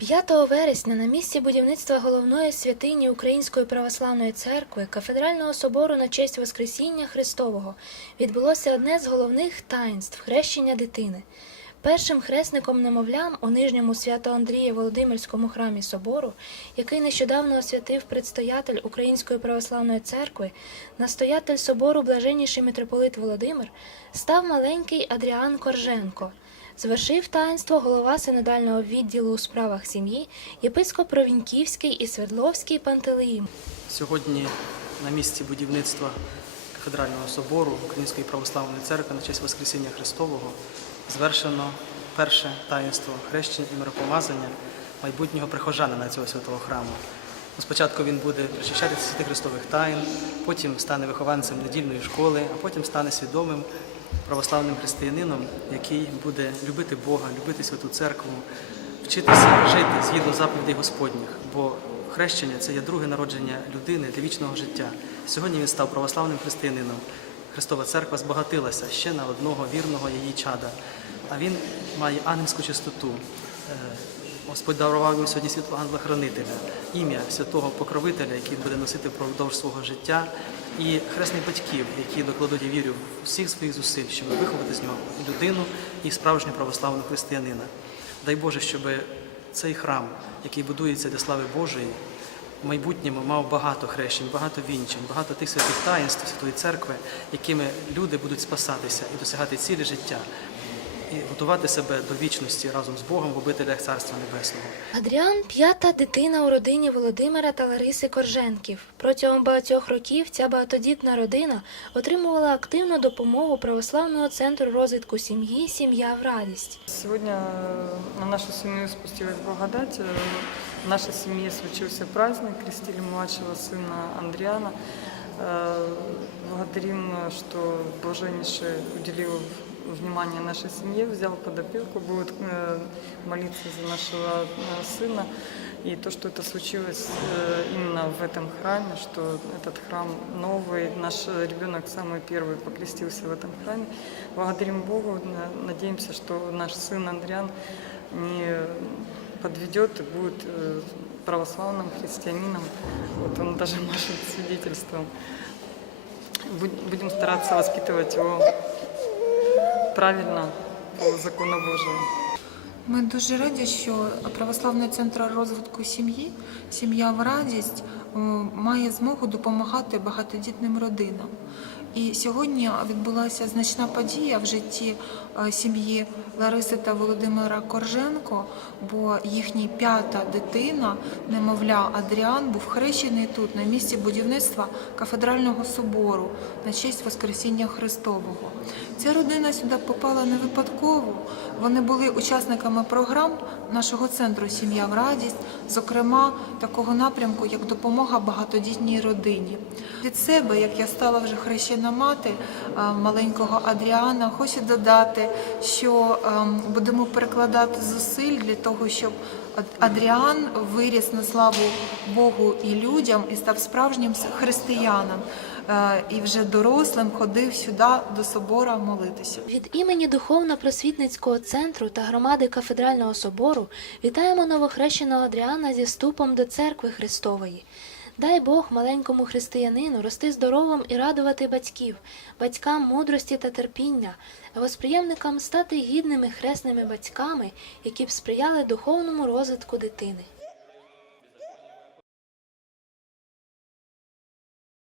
5 вересня на місці будівництва головної святині Української православної церкви кафедрального собору на честь Воскресіння Христового відбулося одне з головних таїнств хрещення дитини. Першим хресником немовлям у нижньому свято Андрія Володимирському храмі собору, який нещодавно освятив предстоятель Української православної церкви, настоятель собору блаженніший митрополит Володимир, став маленький Адріан Корженко. Звершив таїнство голова синодального відділу у справах сім'ї, єпископ Провінківський і Свердловський Пантелеїм. Сьогодні на місці будівництва кафедрального собору Української православної церкви на честь Воскресіння Христового звершено перше таїнство хрещення і миропомазання майбутнього прихожанина цього святого храму. Спочатку він буде причащатися святих Христових таїн, потім стане вихованцем недільної школи, а потім стане свідомим православним християнином, який буде любити Бога, любити святу церкву, вчитися жити згідно заповідей Господніх. Бо хрещення це є друге народження людини для вічного життя. Сьогодні він став православним християнином. Христова церква збагатилася ще на одного вірного її чада. А він має ангельську чистоту. Е, Господь дарував йому сьогодні світло ангела-хранителя, ім'я святого покровителя, який буде носити впродовж свого життя, і хресних батьків, які докладуть, вірю, всіх своїх зусиль, щоб виховати з нього людину і справжнього православного християнина. Дай Боже, щоб цей храм, який будується для слави Божої, в майбутньому мав багато хрещень, багато вінчень, багато тих святих таїнств Святої Церкви, якими люди будуть спасатися і досягати цілі життя, і готувати себе до вічності разом з Богом в обителях Царства Небесного. Адріан п'ята дитина у родині Володимира та Лариси Корженків. Протягом багатьох років ця багатодітна родина отримувала активну допомогу православного центру розвитку сім'ї Сім'я в радість. Сегодня э, на нашу семью спустилась благодать. Э, В нашей семье случился праздник, крестили младшего сына Андриана. Э, Благодарим, э, что Блаженнейший уделил Внимание нашей семье, взял под опеку, будет э, молиться за нашего э, сына. И то, что это случилось э, именно в этом храме, что этот храм новый, наш ребенок самый первый покрестился в этом храме. Благодарим Богу, на- надеемся, что наш сын Андриан не подведет и будет православным христианином. Вот он даже машет свидетельством. Буд- Будем стараться воспитывать его правильно по закону. Ми дуже раді, що православний центр розвитку сім'ї, сім'я в радість має змогу допомагати багатодітним родинам. І сьогодні відбулася значна подія в житті е, сім'ї Лариси та Володимира Корженко, бо їхня п'ята дитина, немовля Адріан, був хрещений тут, на місці будівництва кафедрального собору на честь Воскресіння Христового. Ця родина сюди попала не випадково. Вони були учасниками програм нашого центру Сім'я в радість, зокрема такого напрямку, як допомога багатодітній родині. Від себе, як я стала вже хрещена мати маленького Адріана, хочу додати, що ем, будемо перекладати зусиль для того, щоб Адріан виріс на славу Богу і людям і став справжнім християном. Е, І вже дорослим ходив сюди до собора молитися. Від імені духовно-просвітницького центру та громади кафедрального собору вітаємо новохрещеного Адріана зі ступом до церкви Христової. Дай Бог маленькому християнину рости здоровим і радувати батьків, батькам мудрості та терпіння, восприємникам стати гідними хресними батьками, які б сприяли духовному розвитку дитини.